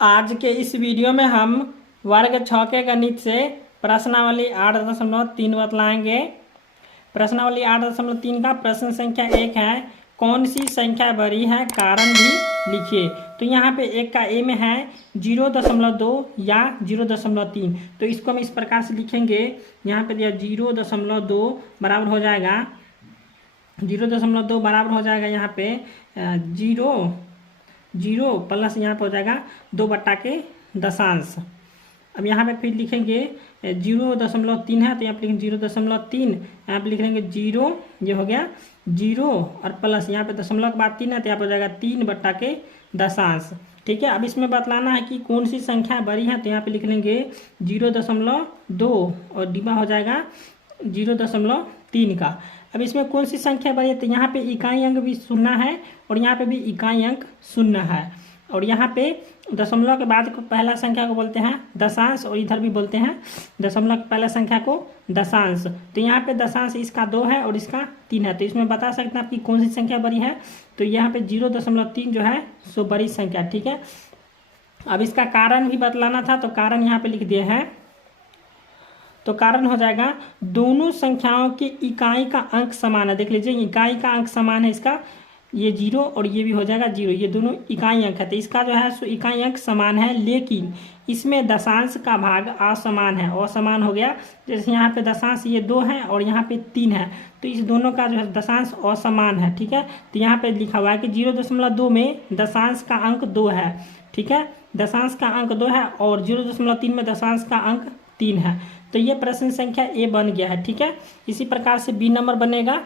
आज के इस वीडियो में हम वर्ग 6 के गणित से प्रश्नावली 8.3 बतलाएंगे। प्रश्नावली 8.3 का प्रश्न संख्या 1 है, कौन सी संख्या बड़ी है, कारण भी लिखिए। तो यहाँ पे एक का ए में है 0.2 या 0.3, तो इसको हम इस प्रकार से लिखेंगे। यहाँ पे दिया 0.2 बराबर हो जाएगा 0.2 बराबर हो जाएगा यहाँ पे 0 प्लस यहाँ पे हो जाएगा 2/दशांश। अब यहाँ पे फिर लिखेंगे 0.3 है तो यहाँ पे लिखेंगे 0.3, यहाँ पे लिख लेंगे 0, ये हो गया 0 और प्लस यहाँ पे दशमलव के बाद 3 है तो यहाँ पे हो जाएगा 3/दशांश। ठीक है, अब इसमें बतलाना है कि कौन सी संख्या बड़ी है, तो यहाँ पे लिख लेंगे 0.2 और डिब्बा हो जाएगा 0.3 का। अब इसमें कौन सी संख्या बड़ी है, तो यहाँ पे इकाई अंक भी शून्य है और यहाँ पे भी इकाई अंक शून्य है, और यहाँ पे दशमलव के बाद को पहला संख्या को बोलते हैं दशांश, और इधर भी बोलते हैं दशमलव के पहला संख्या को दशांश। तो यहाँ पे दशांश इसका 2 है और इसका 3 है, तो इसमें बता सकते हैं आपकी कौन सी संख्या बड़ी है। तो यहाँ पे 0.3 जो है सो बड़ी संख्या। ठीक है, अब इसका कारण भी बतलाना था, तो कारण यहाँ पे लिख दिए हैं। तो कारण हो जाएगा दोनों संख्याओं की इकाई का अंक समान है। देख लीजिए, इकाई का अंक समान है, इसका ये 0 और ये भी हो जाएगा 0, ये दोनों इकाई अंक है, तो इसका जो है सो इकाई अंक समान है, लेकिन इसमें दशांश का भाग असमान है। असमान हो गया, जैसे यहाँ पे दशांश ये 2 है और यहाँ पे 3 है, तो इस दोनों का जो है दशांश असमान है। ठीक है, तो यहाँ पे लिखा हुआ है कि 0.2 में दशांश का अंक 2 है। ठीक है, दशांश का अंक 2 है और 0.3 में दशांश का अंक 3 है, तो ये प्रश्न संख्या ए बन गया है। ठीक है, इसी प्रकार से बी नंबर बनेगा।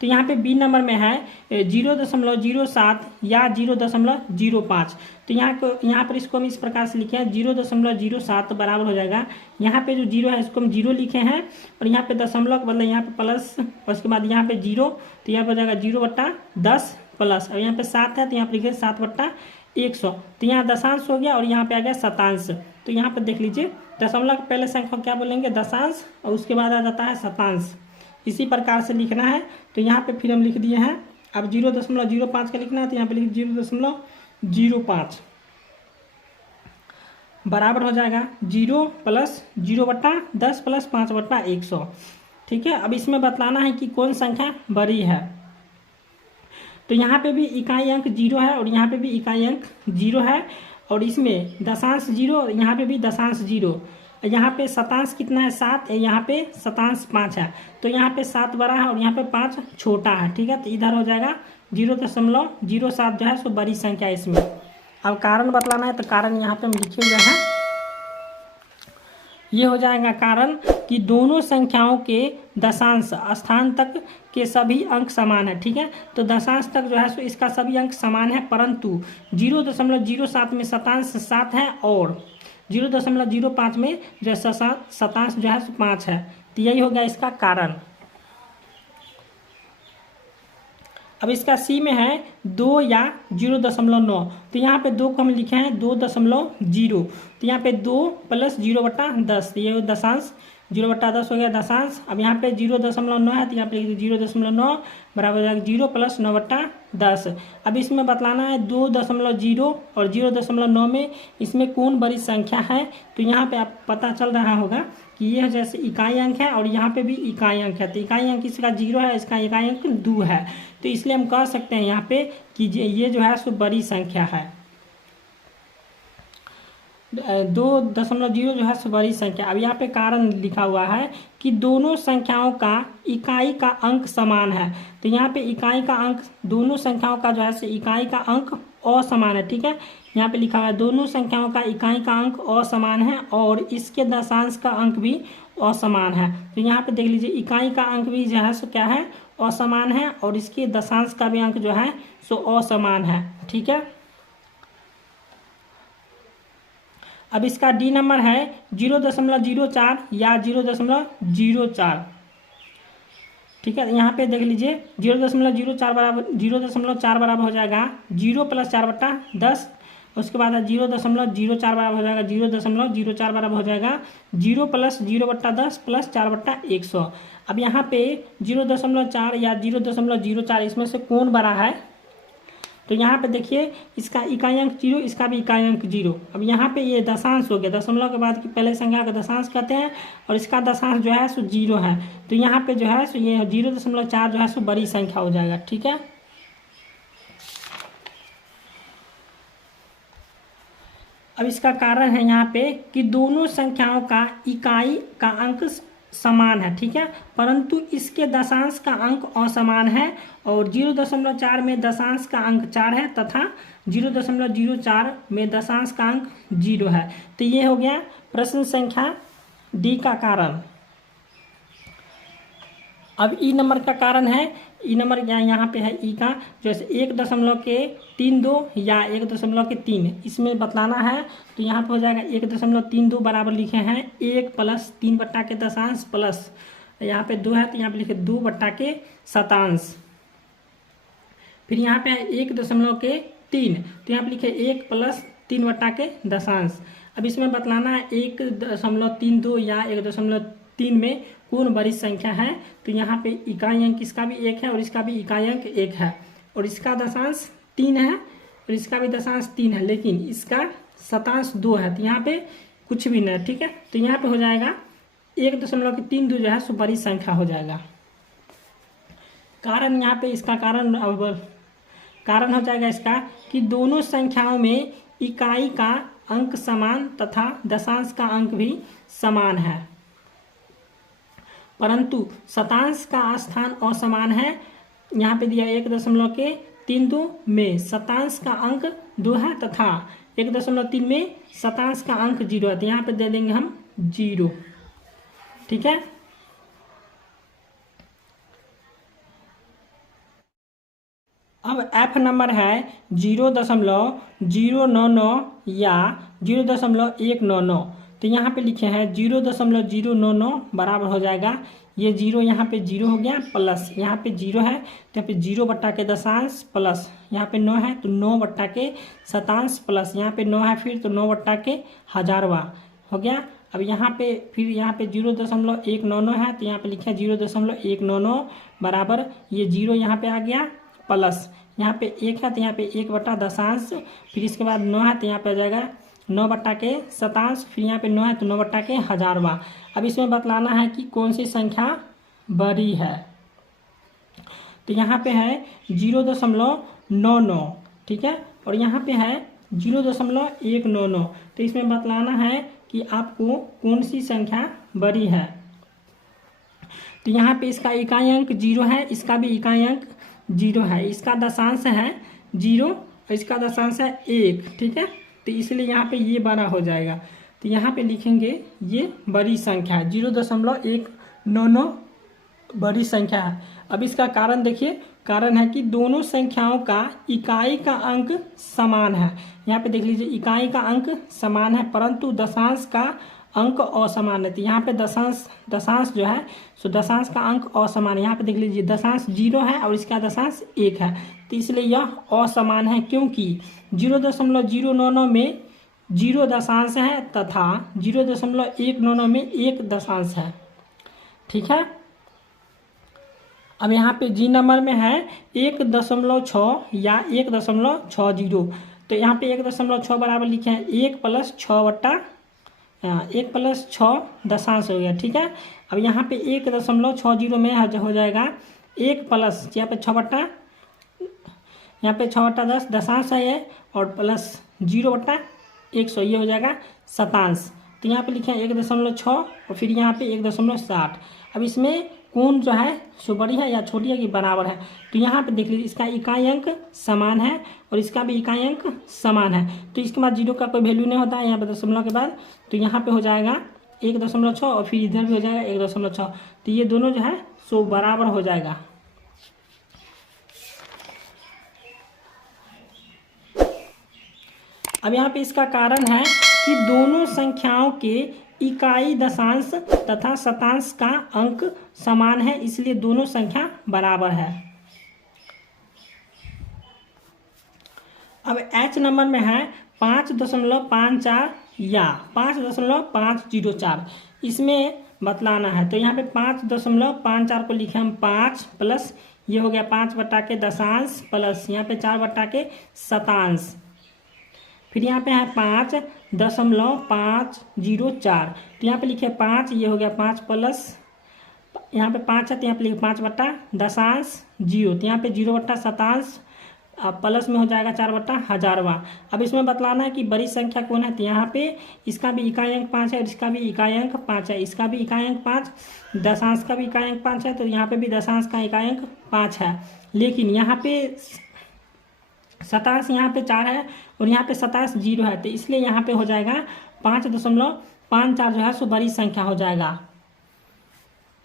तो यहाँ पे बी नंबर में है 0.07 या 0.05, तो यहाँ पर इसको हम इस प्रकार से लिखे हैं 0.07 बराबर हो जाएगा, यहाँ पे जो 0 है इसको हम 0 लिखे हैं और यहाँ पे दशमलव के बदले यहाँ पे प्लस और उसके बाद यहाँ पे 0, तो यहाँ पे हो जाएगा 0/10 प्लस, और यहाँ पे 7 है तो यहाँ पे लिखे 7/100, तो यहाँ दशांश हो गया और यहाँ पे आ गया शतांश। तो यहाँ पे देख लीजिए, दशमलव के पहले संख्या क्या बोलेंगे दशांश और उसके बाद आ जाता है शतांश, इसी प्रकार से लिखना है। तो यहाँ पे फिर हम लिख दिए हैं। अब 0.05 का लिखना है, तो यहाँ पे लिख 0.05 बराबर हो जाएगा 0 प्लस 0/10 प्लस 5/100। ठीक है, अब इसमें बतलाना है कि कौन संख्या बड़ी है। तो यहाँ पे भी इकाई अंक 0 है और यहाँ पे भी इकाई अंक 0 है, और इसमें दशांश 0, यहाँ पे भी दशांश 0, यहाँ पे शतांश कितना है 7, यहाँ पे शतांश 5 है, तो यहाँ पे 7 बड़ा है और यहाँ पे 5 छोटा है। ठीक है, तो इधर हो जाएगा 0.07 जो है सो बड़ी संख्या इसमें। अब कारण बतलाना है, तो कारण यहाँ पे हम लिखे हुए हैं, ये हो जाएगा कारण कि दोनों संख्याओं के दशांश स्थान तक के सभी अंक समान है। ठीक है, तो दशांश तक जो है सो इसका सभी अंक समान है, परंतु 0.07 में शतांश 7 है और 0.05 में जो शतांश जो है 5 है, तो यही हो गया इसका कारण। अब इसका सी में है 2 या 0.9, तो यहाँ पे 2 को हम लिखे हैं 2.0, तो यहाँ पे 2 प्लस 0/10, ये दशांश 0/10 हो गया दशांश। अब यहाँ पे 0.9 है, तो यहाँ पे 0.9 बराबर हो जाएगा 0 प्लस 9/10। अब इसमें बतलाना है 2.0 और 0.9 में इसमें कौन बड़ी संख्या है। तो यहाँ पे आप पता चल रहा होगा कि यह जैसे इकाई अंक है और यहाँ पे भी इकाई अंक है, तो इकाई अंक इसका 0 है, इसका इकाई अंक 2 है, तो इसलिए हम कह सकते हैं यहाँ पे कि ये जो है सो बड़ी संख्या है। 2.0 जो है सो बड़ी संख्या। अब यहाँ पे कारण लिखा हुआ है कि दोनों संख्याओं का इकाई का अंक समान है, तो यहाँ पे इकाई का अंक दोनों संख्याओं का जो है सो इकाई का अंक असमान है। ठीक है, यहाँ पे लिखा हुआ है दोनों संख्याओं का इकाई का अंक असमान है और इसके दशांश का अंक भी असमान है। तो यहाँ पे देख लीजिए, इकाई का अंक भी जो है सो क्या है असमान है और इसके दशांश का भी अंक जो है सो असमान है। ठीक है, अब इसका डी नंबर है 0.04 या 0.04। ठीक है, यहाँ पे देख लीजिए 0.04 बराबर हो जाएगा 0 प्लस 4/10, उसके बाद 0.04 बराबर हो जाएगा 0.04 बराबर हो जाएगा 0 प्लस 0/10 प्लस 4/100। अब यहाँ पे 0.4 या 0.04 इसमें से कौन बड़ा है, तो यहाँ पे देखिए इसका इकाई अंक 0, इसका भी इकाई अंक 0। अब यहाँ पे ये दशांश हो गया, दशमलव के बाद की पहले संख्या का दशांश कहते हैं और इसका दशांश जो है सो 0 है। तो यहाँ पे जो है सो ये 0.4 जो है सो बड़ी संख्या हो जाएगा। ठीक है, अब इसका कारण है यहाँ पे कि दोनों संख्याओं का इकाई का अंक समान है। ठीक है, परंतु इसके दशांश का अंक असमान है और 0.4 में दशांश का अंक 4 है तथा 0.04 में दशांश का अंक 0 है। तो ये हो गया प्रश्न संख्या डी का कारण। अब ई नंबर का कारण है, ई नंबर यहाँ पे है ई का, जैसे 1.32 या 1.3 इसमें बतलाना है। तो यहाँ पे हो जाएगा 1.32 बराबर लिखे हैं 1 प्लस 3 बट्टा के दशांश प्लस यहाँ पे 2 है तो यहाँ पे लिखे 2 बट्टा के शतांश। फिर यहाँ पे है 1.3 तो यहाँ पे लिखे 1 प्लस 3 बट्टा के दशांश। अब इसमें बतलाना है 1.32 या 1.3 में कौन बड़ी संख्या है। तो यहाँ पे इकाई अंक इसका भी 1 है और इसका भी इकाई अंक 1 है और इसका दशांश 3 है और इसका भी दशांश 3 है, लेकिन इसका शतांश 2 है तो यहाँ पे कुछ भी नहीं। ठीक है, तो यहाँ पे हो जाएगा 1.32 जो है सो बड़ी संख्या हो जाएगा। कारण यहाँ पे इसका कारण हो जाएगा इसका कि दोनों संख्याओं में इकाई का अंक समान तथा दशांश का अंक भी समान है, परंतु शतांश का स्थान असमान है। यहाँ पे दिया 1.32 में शतांश का अंक 2 है तथा 1.3 में शतांश का अंक 0 है तो यहाँ पे दे देंगे हम 0। ठीक है, अब एफ नंबर है 0.099 या 0.199। तो यहाँ पे लिखे हैं 0.099 बराबर हो जाएगा, ये 0 यहाँ पे 0 हो गया प्लस यहाँ पे 0 है तो यहाँ पे 0 बट्टा के दशांश प्लस यहाँ पे 9 है तो 9 बट्टा के शतांश प्लस यहाँ पे 9 है फिर तो 9 बट्टा के हजारवा हो गया। अब यहाँ पे फिर यहाँ पे 0.199 है तो यहाँ पे लिखा है 0.199 बराबर ये 0 यहाँ पे आ गया प्लस यहाँ पे 1 है तो यहाँ पे 1 बट्टा दशांश, फिर इसके बाद 9 है तो यहाँ पे आ जाएगा 9 बट्टा के शतांश, फिर यहाँ पे 9 है तो 9 बट्टा के हजारवा। अब इसमें बतलाना है कि कौन सी संख्या बड़ी है। तो यहाँ पे है 0.99। ठीक है, और यहाँ पे है 0.199। तो इसमें बतलाना है कि आपको कौन सी संख्या बड़ी है। तो यहाँ पे इसका इकाई अंक 0 है, इसका भी इकाई अंक 0 है, इसका दशांश है 0 और इसका दशांश है 1। ठीक है, तो इसलिए यहाँ पे ये बड़ा हो जाएगा। तो यहाँ पे लिखेंगे ये बड़ी संख्या है, 0.199 बड़ी संख्या है। अब इसका कारण देखिए, कारण है कि दोनों संख्याओं का इकाई का अंक समान है। यहाँ पे देख लीजिए इकाई का अंक समान है परंतु दशांश का अंक असमान है। तो यहाँ पे दशांश जो है सो दशांश का अंक असमान है। यहाँ पे देख लीजिए दशांश 0 है और इसका दशांश 1 है तो इसलिए यह असमान है, क्योंकि 0.099 में 0 दशांश है तथा 0.199 में 1 दशांश है। ठीक है, अब यहाँ पे जी नंबर में है 1.6 या 1.60। तो यहाँ पे 1.6 बराबर लिखे हैं 1 प्लस 6 बट्टा 1 प्लस 6 दशांश हो गया। ठीक है, अब यहाँ पे 1.60 में हो जाएगा 1 प्लस यहाँ पे 6 बट्टा यहाँ पे 6 बट्टा 10 दशांश है ये और प्लस 0 बट्टा 100 ये हो जाएगा शतांश। तो यहाँ पे लिखे हैं 1.6 और फिर यहाँ पे 1.60। अब इसमें कौन जो है सो बड़ी है या छोटी है कि बराबर है। तो यहाँ पे देख लीजिए इसका इकाई अंक समान है और इसका भी इकाई अंक समान है तो इसके बाद 0 का कोई वैल्यू नहीं होता है यहाँ पे दशमलव के बाद। तो यहाँ पे हो जाएगा 1.6 और फिर इधर भी हो जाएगा 1.6। तो ये दोनों जो है सो बराबर हो जाएगा। अब यहाँ पे इसका कारण है कि दोनों संख्याओं के इकाई दशांश तथा शतांश का अंक समान है, इसलिए दोनों संख्या बराबर है। अब एच नंबर में है 5.54 या 5.504 इसमें बतलाना है। तो यहाँ पे 5.54 को लिखे हम 5 प्लस ये हो गया 5 बटा के दशांश प्लस यहाँ पे 4 बटा के शतांश, फिर यहाँ पे है 5.504, तो यहाँ पे लिखे 5, ये हो गया 5 प्लस यहाँ पे 5 है तो यहाँ पे लिखे 5 बटा दशांश 0, तो यहाँ पे 0 बटा शतांश प्लस में हो जाएगा 4 बटा हजारवा। अब इसमें बतलाना है कि बड़ी संख्या कौन है, तो यहाँ पे इसका भी इकाई अंक 5 है और इसका भी इकाई अंक 5 है, इसका भी इकाई अंक 5, दशांश का भी इकाई अंक 5 है, तो यहाँ पे भी दशांश का इकाई अंक 5 है। लेकिन यहाँ पे शतांश यहाँ पे 4 है और यहाँ पे शतांश 0 है, तो इसलिए यहाँ पे हो जाएगा 5.54 जो है सो बड़ी संख्या हो जाएगा।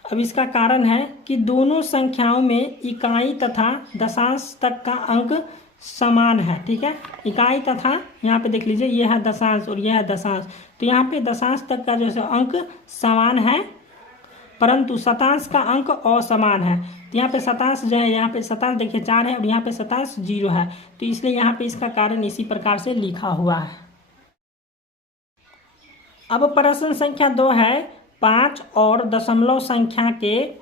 अब इसका कारण है कि दोनों संख्याओं में इकाई तथा दशांश तक का अंक समान है, ठीक है। इकाई तथा यहाँ पे देख लीजिए ये है दशांश और यह है दशांश, तो यहाँ पे दशांश तक का जो है अंक समान है, परंतु शतांश का अंक असमान है। तो यहाँ पे शतांश जो है, यहाँ पे शतांश देखिए 4 है और यहाँ पे शतांश 0 है, तो इसलिए यहाँ पे इसका कारण इसी प्रकार से लिखा हुआ है। अब प्रश्न संख्या 2 है 5 और दशमलव संख्या के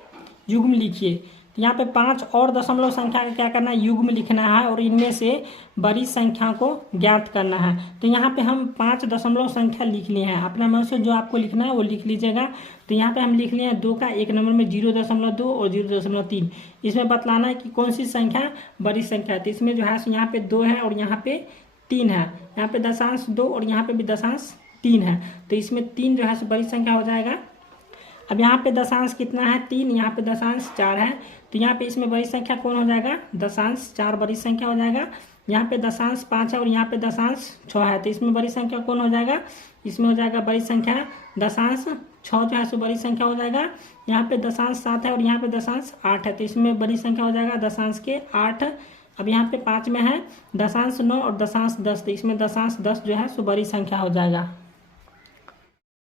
युग्म लिखिए। तो यहाँ पे 5 और दशमलव संख्या का क्या करना है, युग्म लिखना है और इनमें से बड़ी संख्या को ज्ञात करना है। तो यहाँ पे हम 5 दशमलव संख्या लिख लिए हैं, अपना मन से जो आपको लिखना है वो लिख लीजिएगा। तो यहाँ पे हम लिख लिए हैं 2 का 1 नंबर में 0.2 और 0.3। इसमें बतलाना है कि कौन सी संख्या बड़ी संख्या है, तो इसमें जो है यहाँ पे 2 है और यहाँ पे 3 है, यहाँ पे दशांश 2 और यहाँ पे भी दशांश 3 है, तो इसमें 3 जो है बड़ी संख्या हो जाएगा। अब यहाँ पे दशांश कितना है 3, यहाँ पे दशांश 4 है, तो यहाँ पे इसमें बड़ी संख्या कौन हो जाएगा, दशांश 4 बड़ी संख्या हो जाएगा। यहाँ पे दशांश 5 है और यहाँ पे दशांश 6 है, तो इसमें बड़ी संख्या कौन हो जाएगा, इसमें हो जाएगा बड़ी संख्या दशांश 6 जो है सो बड़ी संख्या हो जाएगा। यहाँ पे दशांश 7 है और यहाँ पे दशांश 8 है, तो इसमें बड़ी संख्या हो जाएगा दशांश के 8। अब यहाँ पे 5 में है दशांश 9 और दशांश 10, तो इसमें दशांश 10 जो है सो बड़ी संख्या हो जाएगा।